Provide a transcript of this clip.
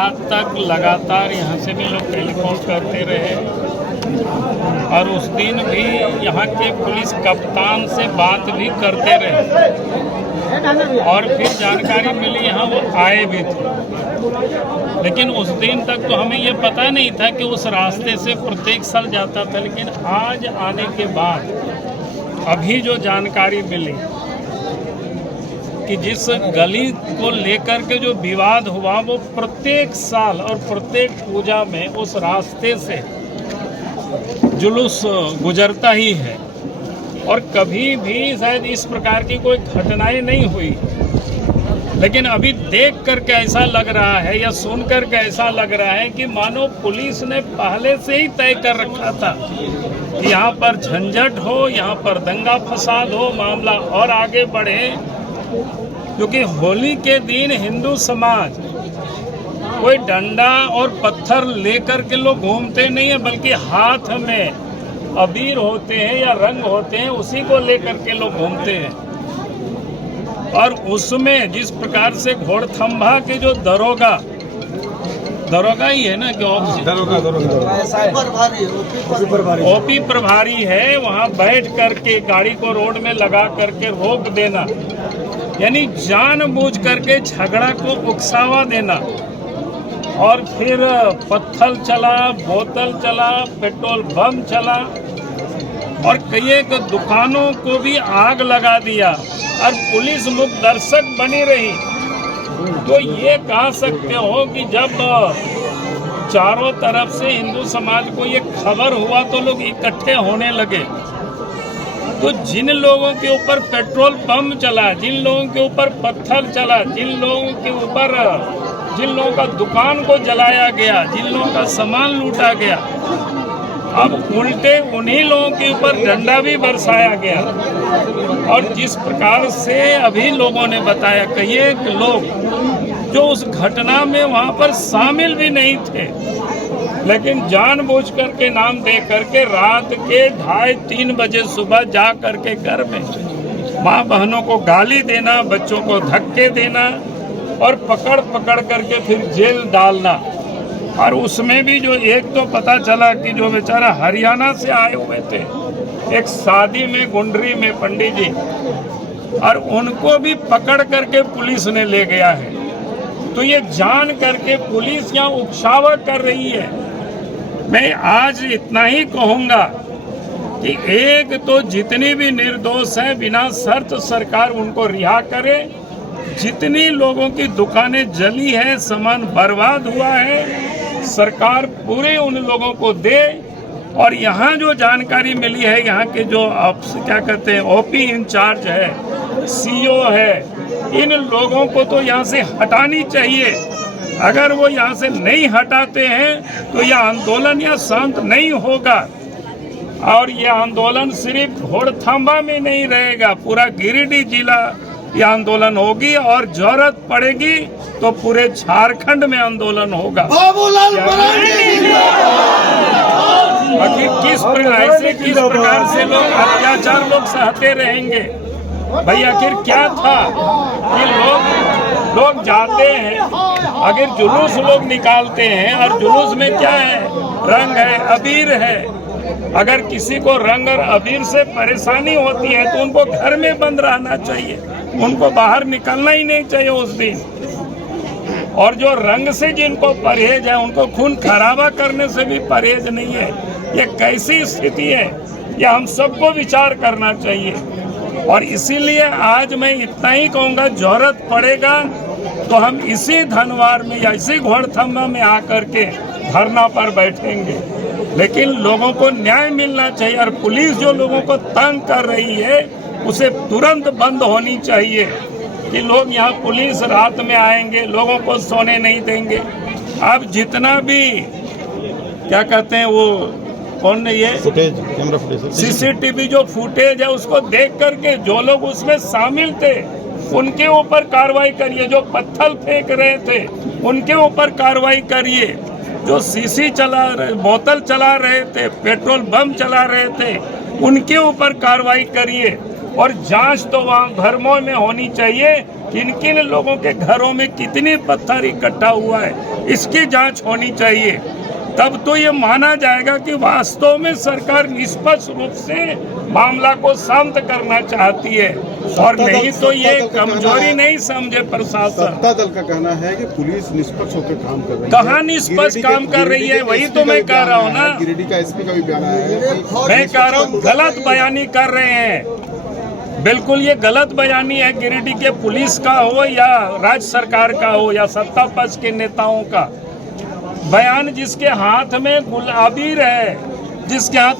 रात तक लगातार यहाँ से भी लोग टेलीफोन करते रहे और उस दिन भी यहाँ के पुलिस कप्तान से बात भी करते रहे और फिर जानकारी मिली यहाँ वो आए भी थे। लेकिन उस दिन तक तो हमें ये पता नहीं था कि उस रास्ते से प्रत्येक साल जाता था। लेकिन आज आने के बाद अभी जो जानकारी मिली कि जिस गली को लेकर के जो विवाद हुआ वो प्रत्येक साल और प्रत्येक पूजा में उस रास्ते से जुलूस गुजरता ही है और कभी भी शायद इस प्रकार की कोई घटनाएं नहीं हुई। लेकिन अभी देख करके ऐसा लग रहा है या सुन करके ऐसा लग रहा है कि मानो पुलिस ने पहले से ही तय कर रखा था कि यहाँ पर झंझट हो, यहाँ पर दंगा फसाद हो, मामला और आगे बढ़े। क्योंकि होली के दिन हिंदू समाज कोई डंडा और पत्थर लेकर के लोग घूमते नहीं है, बल्कि हाथ में अबीर होते हैं या रंग होते हैं, उसी को लेकर के लोग घूमते हैं। और उसमें जिस प्रकार से घोड़थंभा के जो दरोगा ही है ना कि ओपी प्रभारी है, वहाँ बैठ करके गाड़ी को रोड में लगा करके रोक देना, यानी जानबूझ करके झगड़ा को उकसावा देना। और फिर पत्थर चला, बोतल चला, पेट्रोल बम चला और कई एक दुकानों को भी आग लगा दिया और पुलिस मुख दर्शक बनी रही। तो ये कह सकते हो कि जब चारों तरफ से हिंदू समाज को ये खबर हुआ तो लोग इकट्ठे होने लगे। तो जिन लोगों के ऊपर पेट्रोल बम चला, जिन लोगों के ऊपर पत्थर चला, जिन लोगों का दुकान को जलाया गया, जिन लोगों का सामान लूटा गया, अब उल्टे उन्हीं लोगों के ऊपर डंडा भी बरसाया गया। और जिस प्रकार से अभी लोगों ने बताया, कई लोग जो उस घटना में वहां पर शामिल भी नहीं थे, लेकिन जानबूझ करके नाम दे करके रात के 2:30-3 बजे सुबह जा करके घर में माँ बहनों को गाली देना, बच्चों को धक्के देना और पकड़ करके फिर जेल डालना। और उसमें भी जो एक तो पता चला कि जो बेचारा हरियाणा से आए हुए थे एक शादी में गुंडरी में पंडित जी, और उनको भी पकड़ करके पुलिस ने ले गया है। तो ये जान करके पुलिस यहाँ उकसावा कर रही है। मैं आज इतना ही कहूँगा कि एक तो जितनी भी निर्दोष हैं बिना शर्त सरकार उनको रिहा करे। जितनी लोगों की दुकानें जली है, सामान बर्बाद हुआ है, सरकार पूरे उन लोगों को दे। और यहाँ जो जानकारी मिली है, यहाँ के जो क्या कहते हैं ओपी इंचार्ज है, सीओ है, इन लोगों को तो यहाँ से हटानी चाहिए। अगर वो यहाँ से नहीं हटाते हैं तो यह आंदोलन या शांत नहीं होगा। और ये आंदोलन सिर्फ घोड़थंभा में नहीं रहेगा, पूरा गिरिडीह जिला ये आंदोलन होगी और जरूरत पड़ेगी तो पूरे झारखंड में आंदोलन होगा। आखिर किस प्रकार से लोग अत्याचार लोग सहते रहेंगे भाई? आखिर क्या था कि लोग जाते हैं, अगर जुलूस लोग निकालते हैं और जुलूस में क्या है, रंग है, अबीर है। अगर किसी को रंग और अबीर से परेशानी होती है तो उनको घर में बंद रहना चाहिए, उनको बाहर निकलना ही नहीं चाहिए उस दिन। और जो रंग से जिनको परहेज है उनको खून खराबा करने से भी परहेज नहीं है। ये कैसी स्थिति है, ये हम सबको विचार करना चाहिए। और इसीलिए आज मैं इतना ही कहूँगा, जरूरत पड़ेगा तो हम इसी धनवार में या इसी घोड़थंभा में आकर के धरना पर बैठेंगे। लेकिन लोगों को न्याय मिलना चाहिए और पुलिस जो लोगों को तंग कर रही है उसे तुरंत बंद होनी चाहिए। कि लोग यहाँ पुलिस रात में आएंगे, लोगों को सोने नहीं देंगे। अब जितना भी क्या कहते हैं वो कौन नहीं है फुटेज, कैमरा फुटेज, सीसीटीवी जो फुटेज है उसको देख करके जो लोग उसमें शामिल थे उनके ऊपर कार्रवाई करिए। जो पत्थर फेंक रहे थे उनके ऊपर कार्रवाई करिए। जो सीसी चला रहे, बोतल चला रहे थे, पेट्रोल बम चला रहे थे, उनके ऊपर कार्रवाई करिए। और जांच तो वहाँ घरों में होनी चाहिए। किन किन लोगों के घरों में कितने पत्थर इकट्ठा हुआ है, इसकी जांच होनी चाहिए। तब तो ये माना जाएगा कि वास्तव में सरकार निष्पक्ष रूप से मामला को शांत करना चाहती है, और नहीं तो ये कमजोरी नहीं समझे प्रशासन। सत्ता दल का कहना है कि पुलिस निष्पक्ष होकर काम कर रही है। कहाँ निष्पक्ष काम कर रही है? वही तो मैं कह रहा हूँ ना। गिरिडीह का एसपी का भी बयान आया है। मैं कह रहा हूँ गलत बयानी कर रहे हैं, बिल्कुल ये गलत बयानी है। गिरिडीह के पुलिस का हो या राज्य सरकार का हो या सत्ता पक्ष के नेताओं का बयान, जिसके हाथ में गुलाबीर है, जिसके हाथ में